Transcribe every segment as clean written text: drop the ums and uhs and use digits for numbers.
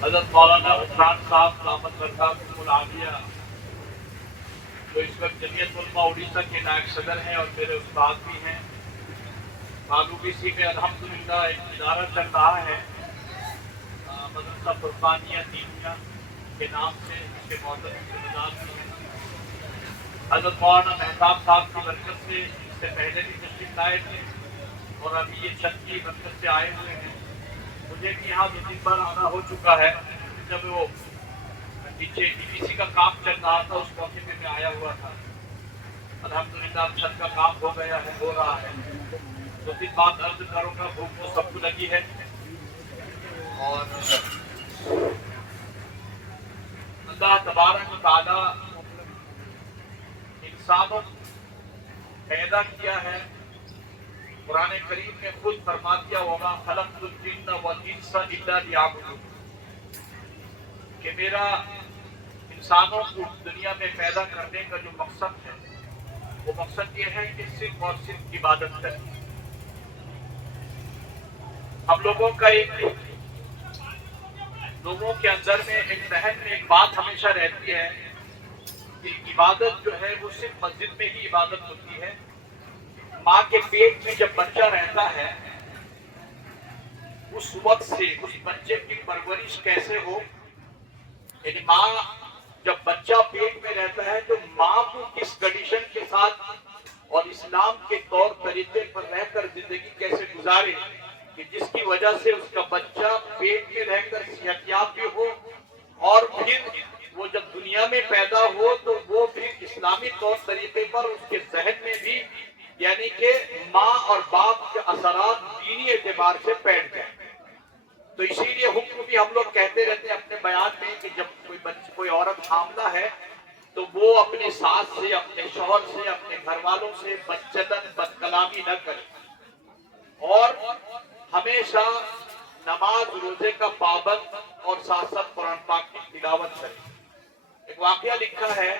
حضرت مولانا عثمان صاحب دامت برکاتہم العالیہ جو اس وقت جمعیت علماء اڑیسہ کے نائب صدر ہیں اور میرے استاد بھی ہیں. مالوبیسی میں الحمدللہ ایک ادارہ چل رہا ہے مدرسہ فرقانیہ دینیہ کے نام سے، اس کے محترم ذمہ دار بھی ہیں. حضرت مولانا مہتاب صاحب کی برکت سے اس سے پہلے بھی تشریف لائے تھے اور ابھی یہ چھت کی برکت سے آئے ہوئے ہیں. مجھے بھی یہاں 2-3 بار آنا ہو چکا ہے. جب وہ نیچے DPC کا کام چل رہا تھا اس موقع پہ میں آیا ہوا تھا. الحمدللہ اب چھت کا کام ہو گیا ہے، ہو رہا ہے. 2-3 بات عرض کروں گا، بھوک تو سب کو لگی ہے. اور اللہ تبارک و تعالی انسانوں پیدا کیا ہے. قرآن کریم میں خود فرما دیا ہوگا خلقت الجن والانس الا لیعبدون، کہ میرا انسانوں کو دنیا میں پیدا کرنے کا جو مقصد ہے وہ مقصد یہ ہے کہ صرف اور صرف عبادت کریں. ہم لوگوں کے اندر میں ایک ذہن میں ایک بات ہمیشہ رہتی ہے کہ عبادت جو ہے وہ صرف مسجد میں ہی عبادت ہوتی ہے. ماں کے پیٹ میں جب بچہ رہتا ہے اس وقت سے اس بچے کی پرورش کیسے ہو، یعنی ماں جب بچہ پیٹ میں رہتا ہے تو ماں کو کس کنڈیشن کے ساتھ اور اسلام کے طور طریقے پر رہ کر زندگی کیسے گزارے کہ جس کی وجہ سے اس کا بچہ پیٹ میں رہ کر صحتیاب بھی ہو، اور پھر وہ جب دنیا میں پیدا ہو تو وہ پھر اسلامی طور طریقے پر اس کے ذہن میں بھی یعنی کہ ماں اور باپ کے اثرات دینی اعتبار سے بیٹھ جائیں. تو اسی لیے حکم بھی ہم لوگ کہتے رہتے ہیں اپنے بیان میں کہ جب کوئی عورت حاملہ ہے تو وہ اپنے ساس سے، اپنے شوہر سے، اپنے گھر والوں سے بدچلن بد کلامی نہ کرے اور ہمیشہ نماز روزے کا پابند اور ساتھ ساتھ قرآن پاک کی تلاوت کرے. ایک واقعہ لکھا ہے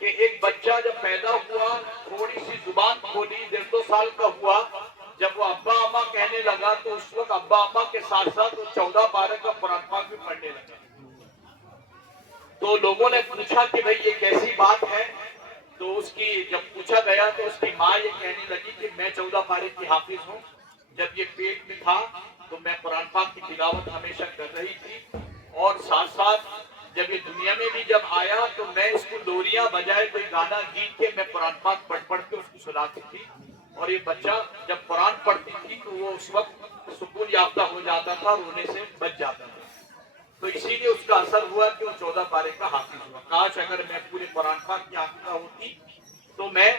کہ ایک بچہ جب پیدا ہوا تھوڑی سی زبان کھولی 1.5-2 سال کا ہوا، جب وہ ابا اما کہنے لگا تو اس وقت ابا اما کے ساتھ ساتھ وہ 14 پارے کا قرآن پاک بھی پڑھنے لگا. تو لوگوں نے پوچھا کہ بھئی یہ کیسی بات ہے، تو اس کی جب پوچھا گیا تو اس کی ماں یہ کہنے لگی کہ میں 14 پارے کی حافظ ہوں. جب یہ پیٹ میں تھا تو میں قرآن پاک کی تلاوت ہمیشہ کر رہی تھی، اور ساتھ ساتھ جب یہ دنیا میں بھی جب آیا تو میں اس کو لوریاں بجائے کوئی گانا گیت کے میں قرآن پاک پڑھ کے اس کو سلاتی تھی. اور یہ بچہ جب قرآن پڑھتی تھی تو وہ اس وقت سکون یافتہ ہو جاتا تھا، رونے سے بچ جاتا تھا. تو اسی لیے اس کا اثر ہوا کہ وہ 14 پارے کا حافظ ہوا. کاش اگر میں پورے قرآن پاک کی حافظہ ہوتی تو میں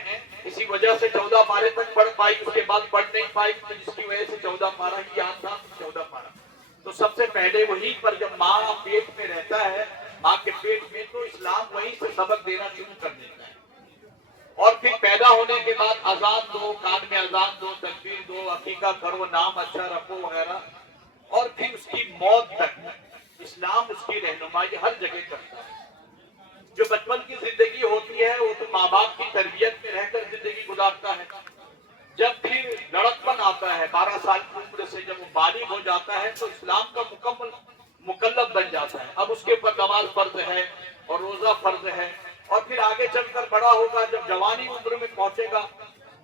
اسی وجہ سے 14 پارے تک پڑھ پائی، اس کے بعد پڑھ نہیں پائی، تو جس کی وجہ سے 14 پارہ ہی یاد تھا. 14 پارہ تو سب سے پہلے وہی پر جب ماں پیٹ میں رہتا ہے، ماں کے پیٹ میں، تو اسلام وہیں سے سبق دینا شروع کر دیتا ہے. اور پھر پیدا ہونے کے بعد اذان دو، کان میں اذان دو، تکبیر دو، عقیقہ کرو، نام اچھا رکھو وغیرہ. اور پھر اس کی موت تک اسلام اس کی رہنمائی ہر جگہ کرتا ہے. جو بچپن کی زندگی ہوتی ہے وہ تو ماں باپ کی تربیت میں رہ کر زندگی گزارتا ہے. جب پھر لڑکپن آتا ہے 12 سال کی عمر سے، جب وہ بالغ ہو جاتا ہے تو اسلام کا مکلف بن جاتا ہے. اب اس کے اوپر نماز فرض ہے اور روزہ فرض ہے. اور پھر آگے چل کر بڑا ہوگا، جب جوانی عمر میں پہنچے گا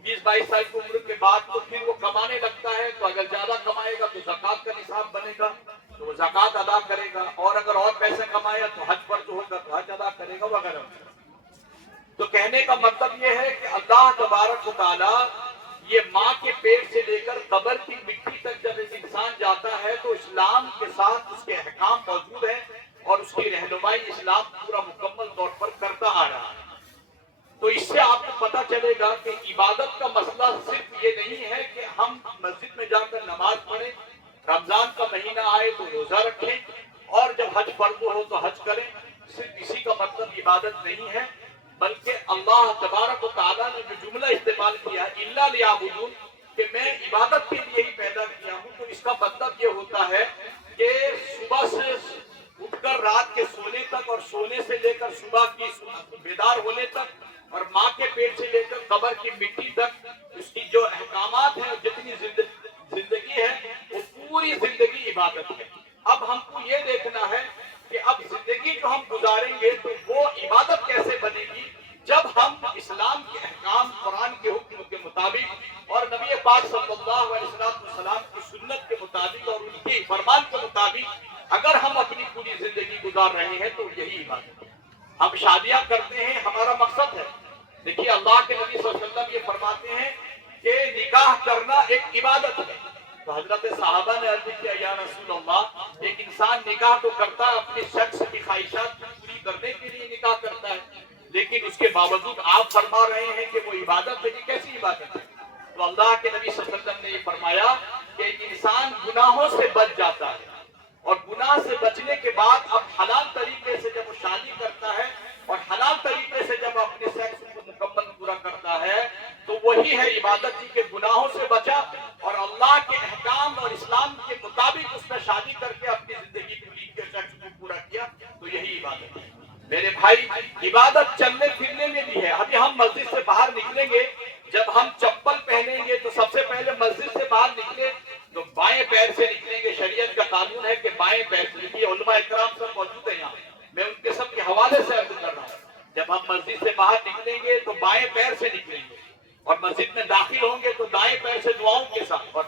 20-22 سال کی عمر کے بعد، تو پھر وہ کمانے لگتا ہے. تو اگر زیادہ کمائے گا تو زکوٰۃ کا نصاب بنے گا تو وہ زکوٰۃ ادا کرے گا، اور اگر اور پیسے کمایا تو حج فرض ہوگا تو حج ادا کرے گا وغیرہ. تو کہنے کا مطلب یہ ہے کہ اللہ تبارک و تعالی یہ ماں کے پیٹ سے لے کر قبر کی مٹی تک جب ایک انسان جاتا ہے تو اسلام کے ساتھ اس کے احکام موجود ہیں اور اس کی رہنمائی اسلام پورا مکمل طور پر کرتا آ رہا ہے. تو اس سے آپ کو پتہ چلے گا کہ عبادت کا مسئلہ صرف یہ نہیں ہے کہ ہم مسجد میں جا کر نماز پڑھیں، رمضان کا مہینہ آئے تو روزہ رکھیں، اور جب حج فرض ہو تو حج کریں. صرف اسی کا مطلب عبادت نہیں ہے، بلکہ اللہ تبارک و تعالیٰ نے جو جملہ استعمال کیا الا لیعبدون، کہ میں عبادت کے لیے ہی پیدا کیا ہوں. تو اس کا مطلب یہ ہوتا ہے کہ صبح سے اٹھ کر رات کے سونے تک، اور سونے سے لے کر صبح کی بیدار ہونے تک، اور ماں کے پیٹ سے لے کر قبر کی مٹی تک، اس کی جو احکامات ہیں، جتنی زندگی ہے وہ پوری زندگی عبادت ہے۔ اب ہم کو یہ دیکھنا ہے کہ اب زندگی جو ہم گزاریں گے تو وہ عبادت کیسے بنے گی، جب ہم اسلام کے احکام، قرآن کے حکم کے مطابق اور نبی پاک صلی اللہ علیہ وسلم کی سنت کے مطابق اور ان کی فرمان کے مطابق اگر ہم اپنی پوری زندگی گزار رہے ہیں تو یہی عبادت ہے۔ ہم شادیاں کرتے ہیں، ہمارا مقصد ہے، دیکھیے اللہ کے نبی صلی اللہ علیہ وسلم یہ فرماتے ہیں کہ نکاح کرنا ایک عبادت ہے۔ تو حضرت صحابہ نے عرض کیا یا رسول اللہ، ایک انسان نکاح تو کرتا ہے، اپنے شخص کی خواہشات پوری کرنے کے لیے نکاح کرتا ہے، لیکن اس کے باوجود آپ فرما رہے ہیں کہ وہ عبادت ہے، یہ کیسی عبادت ہے؟ تو اللہ کے نبی صلی اللہ علیہ وسلم نے یہ فرمایا کہ ایک انسان گناہوں سے بچ جاتا ہے، اور گناہ سے بچنے کے بعد اب حلال طریقے سے جب وہ شادی کرتا ہے اور حلال طریقے سے جب اپنے سیکس کو مکمل پورا کرتا ہے تو وہی ہے عبادت جی، کے گناہوں سے بچا اور اللہ کے احکام اور اسلام کے مطابق اس نے شادی کر کے اپنی زندگی پوری کے سیکس کو پورا کیا، تو یہی عبادت ہے۔ میرے بھائی، عبادت چلنے پھرنے میں بھی ہے۔ ابھی ہم مسجد سے باہر نکلیں گے، جب ہم چپل پہنیں گے تو سب سے پہلے مسجد سے باہر نکلے تو بائیں پیر سے نکلیں گے۔ شریعت کا قانون ہے کہ بائیں پیر سے نکلیے۔ علماء اکرام سب موجود ہیں یہاں، میں ان کے سب کے حوالے سے عرض کر رہا ہوں، جب ہم مسجد سے باہر نکلیں گے تو بائیں پیر سے نکلیں گے، اور مسجد میں داخل ہوں گے تو دائیں پیر سے دعاؤں کے ساتھ اور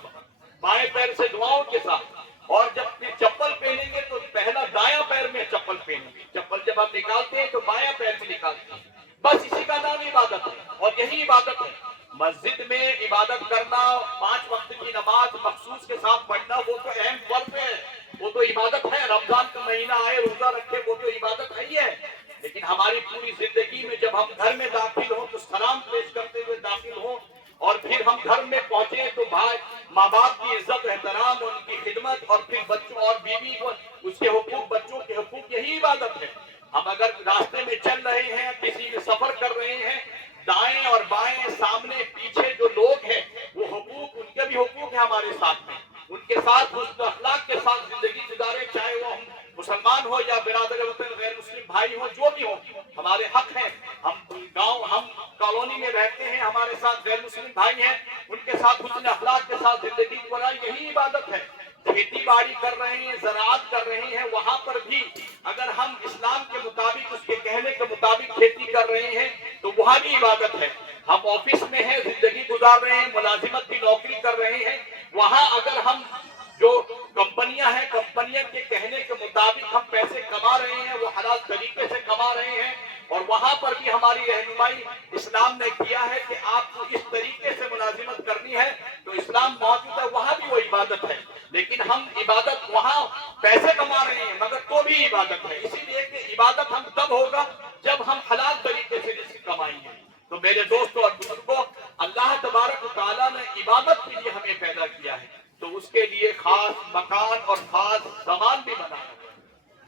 بائیں پیر سے دعاؤں کے ساتھ، اور جب پھر چپل پہنیں گے تو پہلا دایاں پیر میں چپل پہنیں گے۔ چپل جب ہم نکالتے ہیں تو بایاں پیر میں نکالتے ہیں، بس اسی کا نام عبادت ہے، اور یہی عبادت ہے۔ مسجد میں عبادت کرنا، 5 وقت کی نماز مخصوص کے ساتھ پڑھنا، وہ تو اہم فرض ہے، وہ تو عبادت ہے۔ رمضان کا مہینہ آئے، روزہ رکھے، وہ تو عبادت ہے ہی ہے۔ لیکن ہماری پوری زندگی میں جب ہم گھر میں داخل ہوں تو سلام پیش کرتے ہوئے داخل ہوں، اور پھر ہم گھر میں پہنچے تو بھائی ماں باپ کی عزت احترام، ان کی خدمت، اور پھر بچوں اور بیوی کو اس کے حقوق، بچوں کے حقوق، یہی عبادت ہے۔ ہم اگر راستے میں چل رہے ہیں، کسی میں سفر کر رہے ہیں، دائیں اور بائیں، سامنے پیچھے جو لوگ ہیں، وہ حقوق، ان کے بھی حقوق ہیں ہمارے ساتھ میں، ان کے ساتھ حسن اخلاق کے ساتھ زندگی گزارے، چاہے وہ ہم مسلمان ہو یا برادر وطن غیر مسلم بھائی ہو، جو بھی ہو، ہمارے حق ہیں۔ ہم گاؤں، ہم کالونی میں رہتے ہیں، ہمارے ساتھ غیر مسلم بھائی ہیں، ان کے ساتھ حسن اخلاق کے ساتھ زندگی گزارے، یہی عبادت ہے۔ کھیتی باڑی کر رہے ہیں، زراعت کر رہے ہیں، وہاں پر بھی اگر ہم اسلام کے مطابق، اس کے کہنے کے مطابق کھیتی کر رہے ہیں تو وہاں بھی عبادت ہے۔ ہم آفس میں ہیں، زندگی گزار رہے ہیں، ملازمت کی نوکری کر رہے ہیں، وہاں اگر ہم جو کمپنیاں ہیں، کمپنیاں کے کہنے کے مطابق ہم پیسے کما رہے ہیں، وہ حلال طریقے سے کما رہے ہیں، اور وہاں پر بھی ہماری رہنمائی اسلام نے کیا ہے کہ آپ کو اس طریقے سے ملازمت کرنی ہے، تو اسلام موجود ہے، وہاں بھی وہ عبادت ہے۔ لیکن ہم عبادت وہاں پیسے کما رہے ہیں مگر تو بھی عبادت ہے، اسی لیے کہ عبادت ہم تب ہوگا جب ہم حلال طریقے سے رزق کمائیں گے۔ تو میرے دوستوں اور بزرگوں، اللہ تبارک و تعالیٰ نے عبادت کے لیے ہمیں پیدا کیا ہے، تو اس کے لیے خاص مکان اور خاص زمان بھی بنایا ہے۔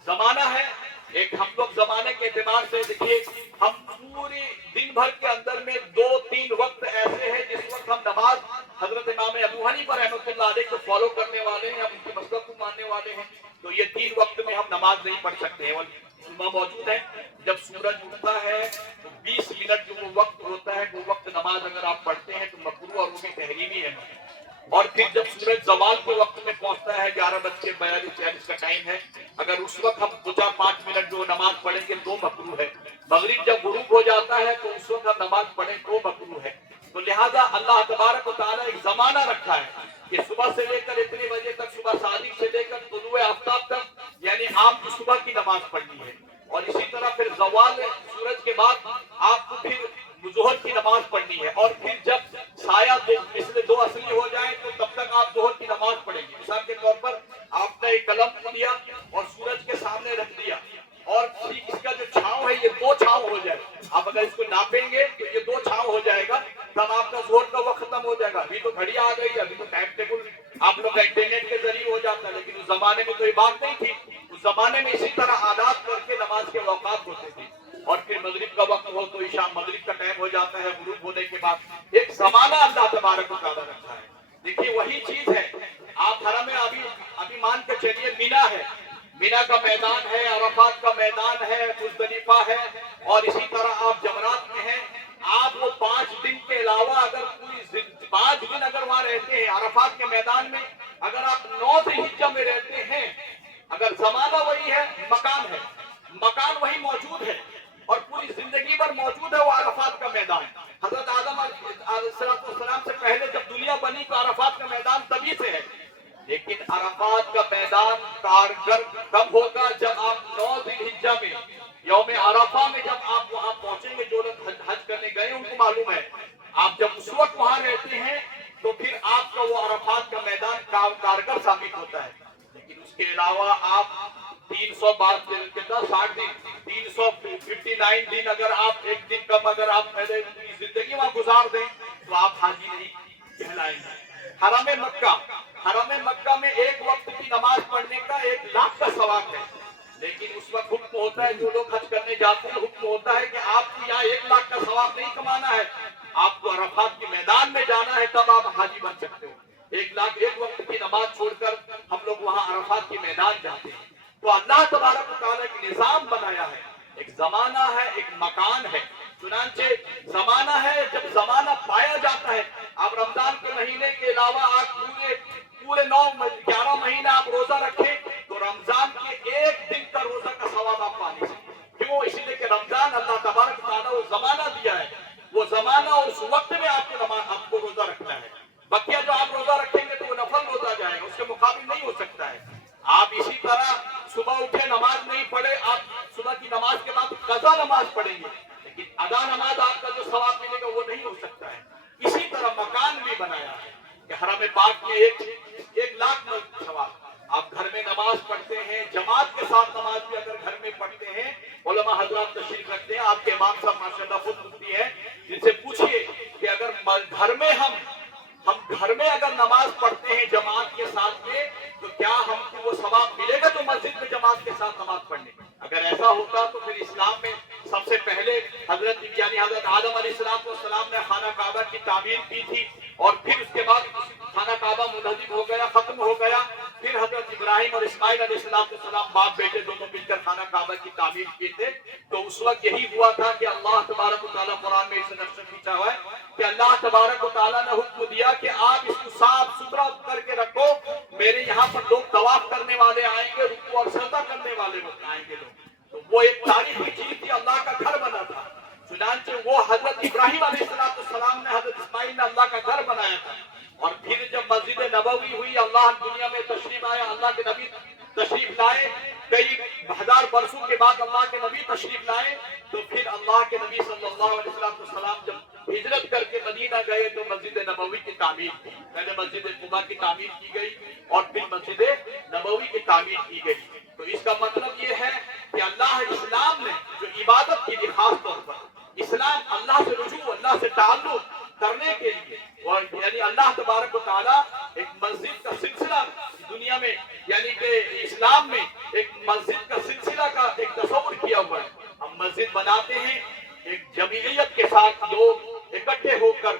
زمانہ ہے ایک، ہم لوگ زمانے کے اعتبار سے دیکھیے، ہم پورے دن بھر کے اندر میں 2-3 وقت ایسے ہیں جس وقت ہم نماز حضرت امام ابو حنیفہ رحمۃ اللہ علیہ کو فالو کرنے والے ہیں، ہم ان کی مسلک کو ماننے والے ہیں، تو یہ 3 وقت میں ہم نماز نہیں پڑھ سکتے ہیں۔ علماء موجود ہیں، جب سورج اٹھتا ہے تو 20 منٹ جو وہ وقت ہوتا ہے، وہ وقت نماز اگر آپ پڑھتے ہیں تو مکروہ اور وہ بھی تحریمی ہے۔ اور پھر جب سورج زوال کے وقت میں پہنچتا ہے، 11:42-46 کا ٹائم ہے، اگر اس وقت ہم 2-4-5 منٹ جو نماز پڑھیں گے تو مکروہ ہے۔ مغرب جب غروب ہو جاتا ہے تو اس وقت ہم نماز پڑھیں تو مکروہ ہے۔ تو لہذا اللہ تبارک و تعالیٰ ایک زمانہ رکھا ہے کہ صبح سے لے کر اتنے بجے تک، صبح صادق سے لے کر طلوع آفتاب تک، یعنی آپ کو صبح کی نماز پڑھنی ہے، اور اسی طرح پھر زوال سورج کے بعد آپ کو پھر ظہر کی نماز پڑھنی ہے، اور پھر جب سایہ مثل 2 اصلی ہو جائے تو تب تک آپ ظہر کی نماز پڑھیں گے۔ مثال کے طور پر آپ نے ایک قلم لیا اور سورج کے سامنے رکھ دیا، اور اس کا جو چھاؤں ہے یہ 2 چھاؤں ہو جائے، آپ اگر اس کو ناپیں گے تو یہ 2 چھاؤں ہو جائے گا، تب آپ کا ظہر کا وقت ختم ہو جائے گا۔ ابھی تو گھڑی آ گئی، ابھی تو ٹائم ٹیبل آپ لوگ کا انٹرنیٹ کے ذریعے ہو جاتا ہے، لیکن اس زمانے میں تو یہ بات نہیں تھی۔ اس زمانے میں اسی طرح آداب کر کے نماز کے اوقات ہوتے تھے، اور پھر مغرب کا وقت ہو تو عشاء مغرب کا ٹائم ہو جاتا ہے غروب ہونے کے بعد۔ ایک زمانہ اللہ تبارک و تعالیٰ رکھا ہے۔ دیکھیے وہی چیز ہے، آپ حرم میں ابھی مان کے چلیے مینا ہے، مینا کا میدان ہے، عرفات کا میدان ہے، مزدلفہ ہے، اور اسی طرح آپ جمرات میں ہیں۔ آپ وہ 5 دن کے علاوہ اگر پوری 5 دن اگر وہاں رہتے ہیں عرفات کے میدان میں، اگر آپ 9 ذی الحجہ میں رہتے عرفات کا میدان کارگر کب ہوگا؟ جب آپ 9 ذی الحجہ میں یوم عرفہ میں جب آپ وہاں پہنچیں گے. جو لوگ حج کرنے گئے ان کو معلوم ہے. آپ جب اس وقت وہاں رہتے ہیں تو پھر آپ کا وہ عرفات کا میدان کارگر ثابت ہوتا ہے. لیکن اس کے علاوہ آپ 60 دن 359 دن اگر آپ ایک دن کم اگر آپ پہلے زندگی وہاں گزار دیں تو آپ حاجی نہیں کہلائیں گے. حرم مکہ میں ایک وقت کی نماز پڑھنے کا 1 لاکھ کا ثواب ہے. لیکن اس وقت حکم ہوتا ہے جو لوگ حج کرنے جاتے ہیں حکم ہوتا ہے کہ آپ کو یہاں 1 لاکھ کا ثواب نہیں کمانا ہے, آپ کو عرفات کے میدان میں جانا ہے, تب آپ حاجی بن سکتے ہو. 1 لاکھ ایک وقت کی نماز چھوڑ کر ہم لوگ وہاں عرفات کے میدان جاتے ہیں. تو اللہ تبارک و تعالیٰ کی نظام بنایا ہے. ایک زمانہ ہے, ایک مکان ہے. چنانچہ زمانہ ہے, جب زمانہ پایا جاتا ہے, آپ رمضان کے مہینے کے علاوہ آپ پورے 11 مہینے آپ روزہ رکھیں تو رمضان کے 1 دن کا روزہ کا ثواب آپ پا نہیں سکتے. کیوں؟ اسی لیے کہ رمضان اللہ تبارک و تعالیٰ وہ زمانہ دیا ہے, وہ زمانہ اور اس وقت میں آپ کو روزہ رکھنا ہے. بقیہ جو آپ روزہ رکھیں گے تو وہ نفل روزہ جائے گا, اس کے مقابل نہیں ہو سکتا ہے. آپ اسی طرح صبح اٹھے نماز نہیں پڑھے, آپ صبح کی نماز کے بعد قضا نماز پڑھیں گے, لیکن ادا نماز آپ کا جو ثواب ملے گا وہ نہیں ہو سکتا ہے. اسی طرح مکان بھی بنایا ہے کہ حرم پاک میں 1 لاکھ ثواب. آپ گھر میں نماز پڑھتے ہیں, جماعت کے ساتھ نماز بھی اگر گھر میں پڑھتے ہیں, علماء حضرات تشریف رکھتے ہیں, آپ کے امام صاحب ماشاءاللہ خود مفتی ہیں, جن سے پوچھئے کہ اگر گھر میں ہم گھر میں اگر نماز پڑھتے ہیں جماعت کے ساتھ میں تو کیا ہم کو وہ ثواب ملے گا جو مسجد میں جماعت کے ساتھ نماز پڑھنے؟ اگر ایسا ہوتا تو پھر اسلام میں سب سے پہلے حضرت آدم علیہ السلام نے خانہ کعبہ کی تعمیر کی تھی, اور پھر اس کے بعد خانہ کعبہ منہدم ہو گیا, ختم ہو گیا. پھر حضرت ابراہیم اور اسماعیل علیہ السلام باپ بیٹے دونوں مل کر خانہ کعبہ کی تعمیر کیے تھے. تو اس وقت یہی ہوا تھا کہ اللہ تبارک و تعالیٰ قرآن میں اس نقشہ کھینچا ہوا ہے کہ اللہ تبارک و تعالیٰ نے حکم دیا کہ آپ اس کو صاف ستھرا کر کے رکھو, میرے یہاں پر لوگ طواف کرنے والے آئیں گے, رکوع اور سجدہ کرنے والے لوگ آئیں گے لوگ. تو وہ ایک تاریخی چیز تھی, اللہ کا گھر بنا تھا. چنانچہ وہ حضرت ابراہیم علیہ السلام نے حضرت اسماعیل نے اللہ کا گھر بنایا تھا. اور پھر جب مسجد نبوی ہوئی, اللہ دنیا میں تشریف آیا, اللہ کے نبی تشریف لائے, کئی 1000 برسوں کے بعد اللہ کے نبی تشریف لائے, تو پھر اللہ کے نبی صلی اللہ علیہ وسلم جب ہجرت کر کے مدینہ گئے تو مسجد نبوی کی تعمیر کی. پہلے مسجد قباء کی تعمیر کی گئی اور پھر مسجد نبوی کی تعمیر کی گئی. تو اس کا مطلب یہ ہے کہ اللہ اسلام نے جو عبادت کی تھی, خاص طور پر اسلام اللہ سے رجوع, اللہ سے تعلق کرنے کے لیے, اور یعنی اللہ تبارک و تعالیٰ ایک مسجد کا سلسلہ دنیا میں, یعنی کہ اسلام میں ایک مسجد کا سلسلہ کا ایک تصور کیا ہوا ہے. ہم مسجد بناتے ہیں, ایک جمعیت کے ساتھ لوگ اکٹھے ہو کر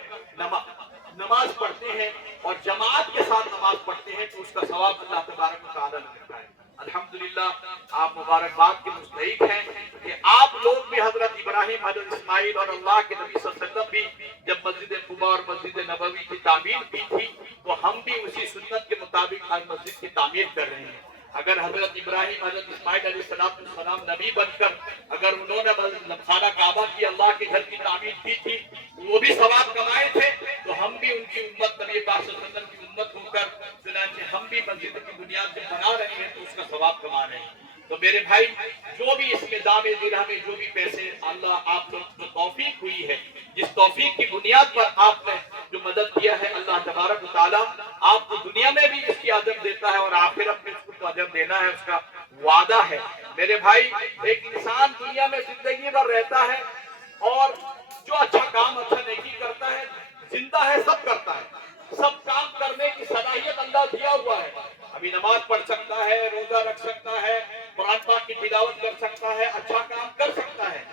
نماز پڑھتے ہیں اور جماعت کے ساتھ نماز پڑھتے ہیں, تو اس کا ثواب اللہ تبارک و تعالیٰ نے دیتا ہے. الحمدللہ آپ مبارکباد کے مستحق ہیں کہ آپ لوگ بھی حضرت ابراہیم, حضرت اسماعیل اور اللہ کے نبی صلی اللہ علیہ وسلم بھی جب مسجد قباء اور مسجد نبوی کی تعمیر کی تھی تو ہم بھی اسی سنت کے مطابق آج مسجد کی تعمیر کر رہے ہیں. اگر حضرت ابراہیم, حضرت اسماعیل علیہ السلام نبی بن کر اگر انہوں نے خانہ کعبہ کی, اللہ کے گھر کی تعمیر کی تھی, وہ بھی ثواب کمائے تھے, تو ہم بھی ان کی امت, نبی پاک صلی اللہ علیہ وسلم کی امت ہو کر چنانچہ ہم بھی مسجد کی بنیاد جب بنا رہے ہیں تو اس کا ثواب کما رہے ہیں. تو میرے بھائی, جو بھی اس میں دام درہم میں جو بھی پیسے اللہ آپ لوگ جو توفیق ہوئی ہے, جس توفیق کی بنیاد پر آپ نے جو مدد کیا ہے, اللہ تبارک و تعالیٰ آپ کو دنیا میں بھی اس کی اجر دیتا ہے اور آخرت میں اس کو اجر دینا ہے, اس کا وعدہ ہے. میرے بھائی, ایک انسان دنیا میں زندگی بھر رہتا ہے اور جو اچھا کام, اچھا نیکی کرتا ہے, زندہ ہے, سب کرتا ہے, سب کام کرنے کی صلاحیت اللہ دیا ہوا ہے. ابھی نماز پڑھ سکتا ہے, روزہ رکھ سکتا ہے, قرآن پاک کی تلاوت کر سکتا ہے, اچھا کام کر سکتا ہے,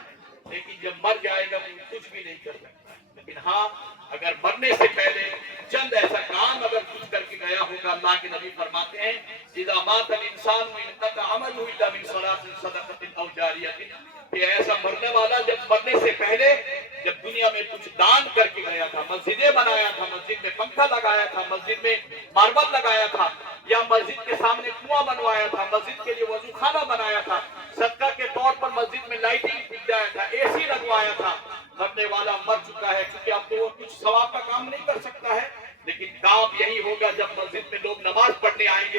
لیکن جب مر جائے گا وہ کچھ بھی نہیں کر سکتا. لیکن ہاں, اگر مرنے سے پہلے چند ایسا کام اگر کچھ کر کے گیا ہوگا, اللہ کے نبی فرماتے ہیں اذا مات الانسان انقطع عمله الا من صلاۃ صدقۃ او جاریۃ, کہ ایسا مرنے والا جب مرنے سے پہلے جب دنیا میں کچھ دان کر کے گیا تھا, مسجدیں بنایا تھا, مسجد میں پنکھا لگایا تھا, مسجد میں ماربل لگایا تھا, یا مسجد کے سامنے کنواں بنوایا تھا, مسجد کے لیے وضو خانہ بنایا تھا, صدقہ کے طور پر مسجد میں لائٹنگ بچھایا تھا, اے سی لگوایا تھا, مرنے والا مر چکا ہے. چونکہ اب تو وہ کچھ ثواب کا کام نہیں کر سکتا ہے, لیکن کام یہی ہوگا جب مسجد میں لوگ نماز پڑھنے آئیں گے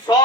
100